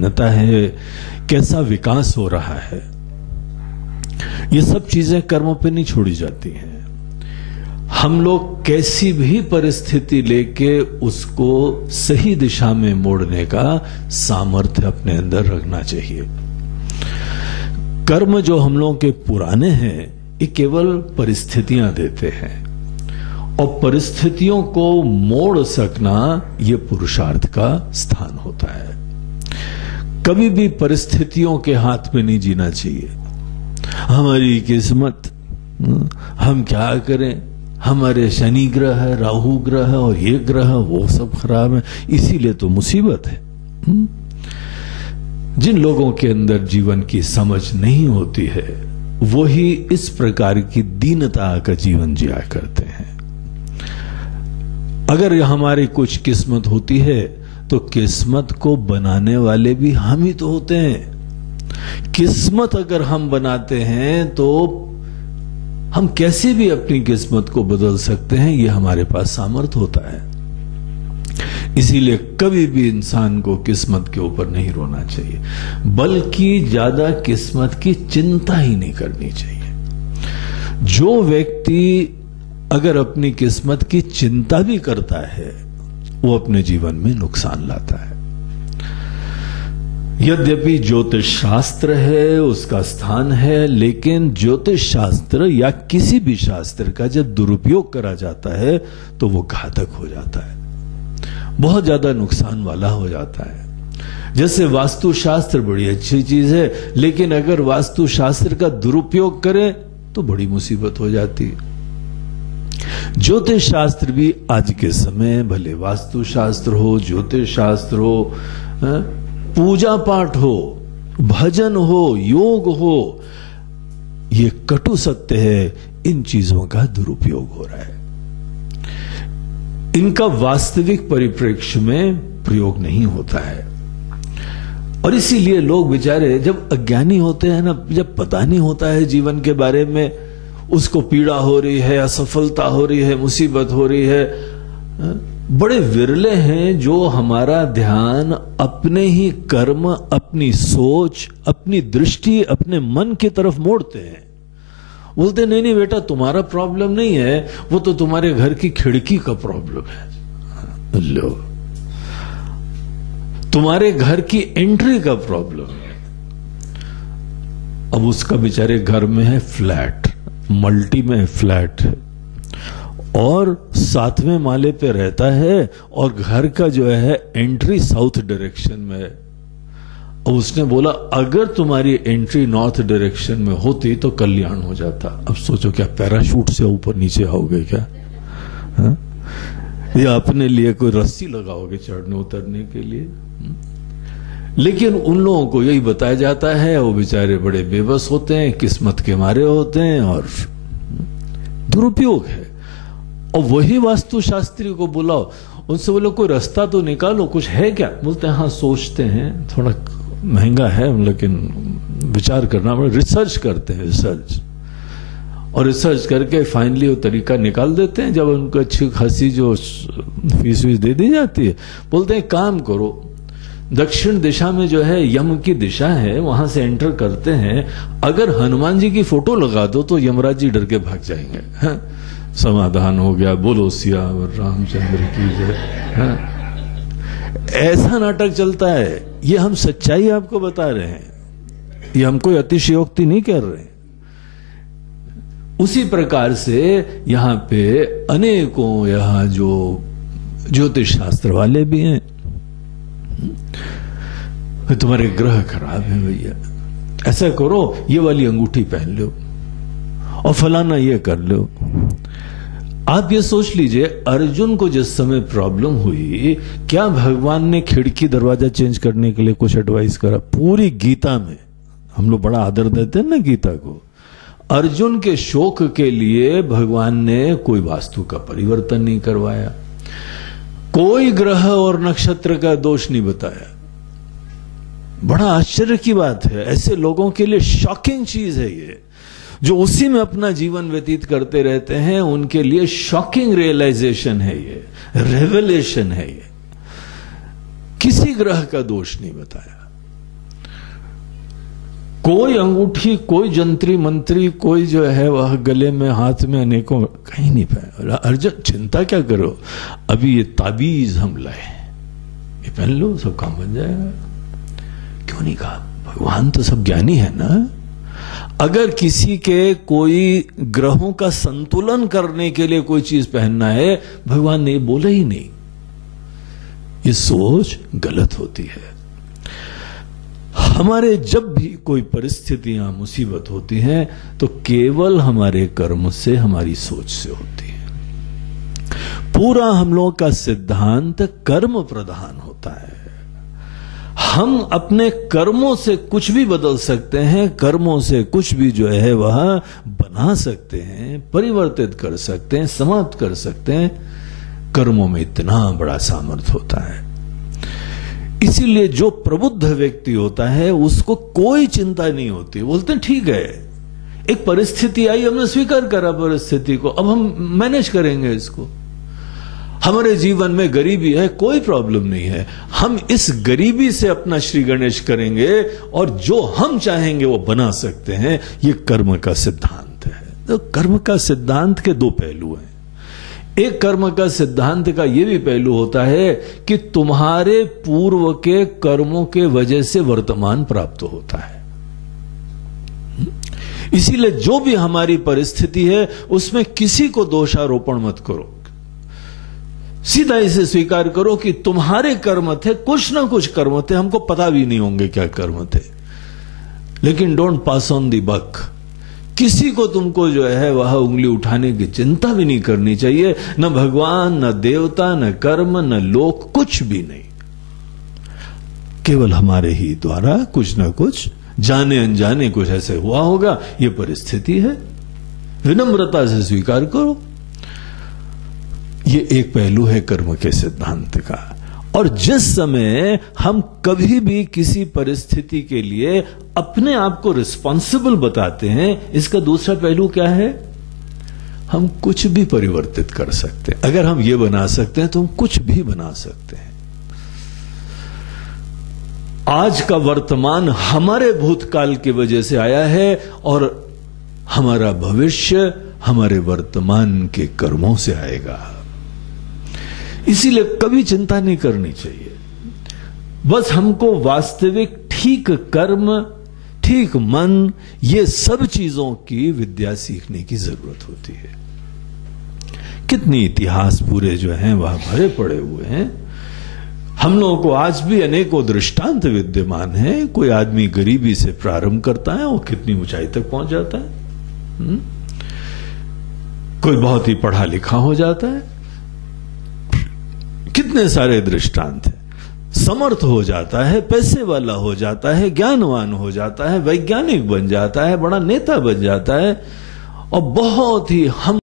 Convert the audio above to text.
प्रसन्नता है, कैसा विकास हो रहा है, ये सब चीजें कर्मों पे नहीं छोड़ी जाती हैं। हम लोग कैसी भी परिस्थिति लेके उसको सही दिशा में मोड़ने का सामर्थ्य अपने अंदर रखना चाहिए। कर्म जो हम लोगों के पुराने हैं, ये केवल परिस्थितियां देते हैं, और परिस्थितियों को मोड़ सकना ये पुरुषार्थ का स्थान होता है। कभी भी परिस्थितियों के हाथ में नहीं जीना चाहिए। हमारी किस्मत, हम क्या करें, हमारे शनि ग्रह है, राहु ग्रह है, और ये ग्रह वो सब खराब है, इसीलिए तो मुसीबत है। जिन लोगों के अंदर जीवन की समझ नहीं होती है, वही इस प्रकार की दीनता का जीवन जिया करते हैं। अगर हमारी कुछ किस्मत होती है, तो किस्मत को बनाने वाले भी हम ही तो होते हैं। किस्मत अगर हम बनाते हैं, तो हम कैसे भी अपनी किस्मत को बदल सकते हैं, यह हमारे पास सामर्थ्य होता है। इसीलिए कभी भी इंसान को किस्मत के ऊपर नहीं रोना चाहिए, बल्कि ज्यादा किस्मत की चिंता ही नहीं करनी चाहिए। जो व्यक्ति अगर अपनी किस्मत की चिंता भी करता है, वो अपने जीवन में नुकसान लाता है। यद्यपि ज्योतिष शास्त्र है, उसका स्थान है, लेकिन ज्योतिष शास्त्र या किसी भी शास्त्र का जब दुरुपयोग करा जाता है, तो वो घातक हो जाता है, बहुत ज्यादा नुकसान वाला हो जाता है। जैसे वास्तुशास्त्र बड़ी अच्छी चीज है, लेकिन अगर वास्तुशास्त्र का दुरुपयोग करें तो बड़ी मुसीबत हो जाती है। ज्योतिष शास्त्र भी आज के समय, भले वास्तुशास्त्र हो, ज्योतिष शास्त्र हो, पूजा पाठ हो, भजन हो, योग हो, ये कटु सत्य है, इन चीजों का दुरुपयोग हो रहा है। इनका वास्तविक परिप्रेक्ष्य में प्रयोग नहीं होता है, और इसीलिए लोग बेचारे जब अज्ञानी होते हैं ना, जब पता नहीं होता है जीवन के बारे में, उसको पीड़ा हो रही है, असफलता हो रही है, मुसीबत हो रही है, बड़े विरले हैं जो हमारा ध्यान अपने ही कर्म, अपनी सोच, अपनी दृष्टि, अपने मन की तरफ मोड़ते हैं। बोलते नहीं नहीं बेटा, तुम्हारा प्रॉब्लम नहीं है, वो तो तुम्हारे घर की खिड़की का प्रॉब्लम है, लो, तुम्हारे घर की एंट्री का प्रॉब्लम है। अब उसका बेचारे घर में है फ्लैट, मल्टी में फ्लैट है, और 7वें माले पे रहता है, और घर का जो है एंट्री साउथ डायरेक्शन में है। और उसने बोला अगर तुम्हारी एंट्री नॉर्थ डायरेक्शन में होती तो कल्याण हो जाता। अब सोचो, क्या पैराशूट से ऊपर नीचे आओगे क्या? हा? या अपने लिए कोई रस्सी लगाओगे चढ़ने उतरने के लिए? लेकिन उन लोगों को यही बताया जाता है, वो बेचारे बड़े बेबस होते हैं, किस्मत के मारे होते हैं, और दुरुपयोग है। और वही वास्तुशास्त्री को बुलाओ, उनसे बोलो कोई रास्ता तो निकालो, कुछ है क्या? बोलते हैं हाँ सोचते हैं, थोड़ा महंगा है लेकिन विचार करना पड़ेगा। रिसर्च करते हैं, रिसर्च, और रिसर्च करके फाइनली वो तरीका निकाल देते हैं। जब उनको अच्छी खासी जो फीस दे दी जाती है, बोलते हैं काम करो, दक्षिण दिशा में जो है यम की दिशा है, वहां से एंटर करते हैं, अगर हनुमान जी की फोटो लगा दो तो यमराज जी डर के भाग जाएंगे। हाँ? समाधान हो गया, बोलो सियावर रामचंद्र की जय। ऐसा नाटक चलता है। ये हम सच्चाई आपको बता रहे हैं, ये हम कोई अतिशयोक्ति नहीं कर रहे। उसी प्रकार से यहां पे अनेकों यहां जो ज्योतिष शास्त्र वाले भी हैं, तुम्हारे ग्रह खराब है भैया, ऐसा करो, ये वाली अंगूठी पहन लो और फलाना ये कर लो। आप ये सोच लीजिए, अर्जुन को जिस समय प्रॉब्लम हुई, क्या भगवान ने खिड़की दरवाजा चेंज करने के लिए कुछ एडवाइस करा? पूरी गीता में, हम लोग बड़ा आदर देते हैं ना गीता को, अर्जुन के शोक के लिए भगवान ने कोई वास्तु का परिवर्तन नहीं करवाया, कोई ग्रह और नक्षत्र का दोष नहीं बताया। बड़ा आश्चर्य की बात है, ऐसे लोगों के लिए शॉकिंग चीज है ये, जो उसी में अपना जीवन व्यतीत करते रहते हैं, उनके लिए शॉकिंग रियलाइजेशन है ये, रेवलेशन है ये। किसी ग्रह का दोष नहीं बताया, कोई अंगूठी, कोई जंत्री मंत्री, कोई जो है वह गले में हाथ में अनेकों कहीं नहीं पहना। अर्जुन चिंता क्या करो, अभी ये ताबीज हम लाए, ये पहन लो, सब काम बन जाएगा। क्यों नहीं कहा? भगवान तो सब ज्ञानी है ना। अगर किसी के कोई ग्रहों का संतुलन करने के लिए कोई चीज पहनना है, भगवान ने बोला ही नहीं। ये सोच गलत होती है। हमारे जब भी कोई परिस्थितियां, मुसीबत होती हैं, तो केवल हमारे कर्म से, हमारी सोच से होती है। पूरा हम लोगों का सिद्धांत कर्म प्रधान होता है। हम अपने कर्मों से कुछ भी बदल सकते हैं, कर्मों से कुछ भी जो है वह बना सकते हैं, परिवर्तित कर सकते हैं, समाप्त कर सकते हैं। कर्मों में इतना बड़ा सामर्थ्य होता है। इसीलिए जो प्रबुद्ध व्यक्ति होता है उसको कोई चिंता नहीं होती। बोलते हैं ठीक है, एक परिस्थिति आई, हमने स्वीकार करा परिस्थिति को, अब हम मैनेज करेंगे इसको। हमारे जीवन में गरीबी है, कोई प्रॉब्लम नहीं है, हम इस गरीबी से अपना श्री गणेश करेंगे और जो हम चाहेंगे वो बना सकते हैं। ये कर्म का सिद्धांत है। तो कर्म का सिद्धांत के दो पहलू हैं। एक कर्म का सिद्धांत का यह भी पहलू होता है कि तुम्हारे पूर्व के कर्मों के वजह से वर्तमान प्राप्त होता है। इसीलिए जो भी हमारी परिस्थिति है उसमें किसी को दोषारोपण मत करो, सीधा इसे स्वीकार करो कि तुम्हारे कर्म थे, कुछ ना कुछ कर्म थे, हमको पता भी नहीं होंगे क्या कर्म थे, लेकिन डोंट पास ऑन दी बक। किसी को तुमको जो है वह उंगली उठाने की चिंता भी नहीं करनी चाहिए। न भगवान, न देवता, न कर्म, न लोक, कुछ भी नहीं। केवल हमारे ही द्वारा कुछ ना कुछ, जाने अनजाने कुछ ऐसे हुआ होगा, ये परिस्थिति है, विनम्रता से स्वीकार करो। ये एक पहलू है कर्म के सिद्धांत का। और जिस समय हम कभी भी किसी परिस्थिति के लिए अपने आप को रिस्पॉन्सिबल बताते हैं, इसका दूसरा पहलू क्या है? हम कुछ भी परिवर्तित कर सकते हैं। अगर हम ये बना सकते हैं तो हम कुछ भी बना सकते हैं। आज का वर्तमान हमारे भूतकाल की वजह से आया है और हमारा भविष्य हमारे वर्तमान के कर्मों से आएगा। इसीलिए कभी चिंता नहीं करनी चाहिए। बस हमको वास्तविक ठीक कर्म, ठीक मन, ये सब चीजों की विद्या सीखने की जरूरत होती है। कितनी इतिहास पूरे जो हैं वह भरे पड़े हुए हैं। हम लोगों को आज भी अनेकों दृष्टांत विद्यमान है। कोई आदमी गरीबी से प्रारंभ करता है, वो कितनी ऊंचाई तक पहुंच जाता है। कोई बहुत ही पढ़ा लिखा हो जाता है। कितने सारे दृष्टांत हैं। समर्थ हो जाता है, पैसे वाला हो जाता है, ज्ञानवान हो जाता है, वैज्ञानिक बन जाता है, बड़ा नेता बन जाता है, और बहुत ही हम